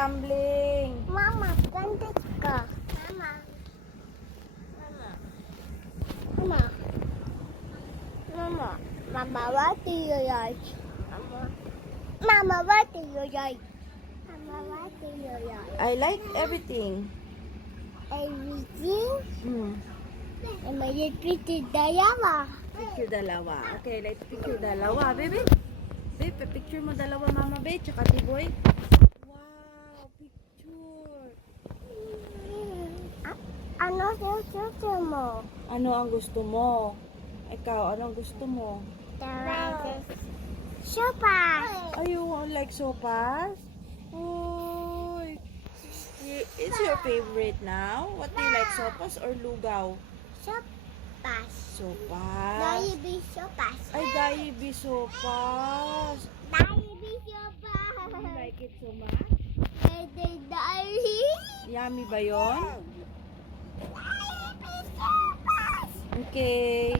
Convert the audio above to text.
tumbling. Mama, cantik ka. Mama. Mama. Mama. Mama. Mama, what do you like? Mama. Mama, what do you like? Mama, what do you like? I like everything. Everything? Hmm. And my pretty dalawa. Picture dalawa. Okay, let's picture dalawa, baby. Babe, picture mo dalawa, mama, babe, tsaka Tiboy. Wow, picture. Ano sususo mo? Ano ang gusto mo? Ikaw, anong gusto mo? Sopas. Are you like sopas? Oh, it's your favorite now? What do you like, sopas or lugaw? Sopas. Sopas. Daibi sopas. Ay, Daibi sopas. Daibi sopas. You like it so much? Daibi. Yummy ba yon? Daibi sopas. Okay.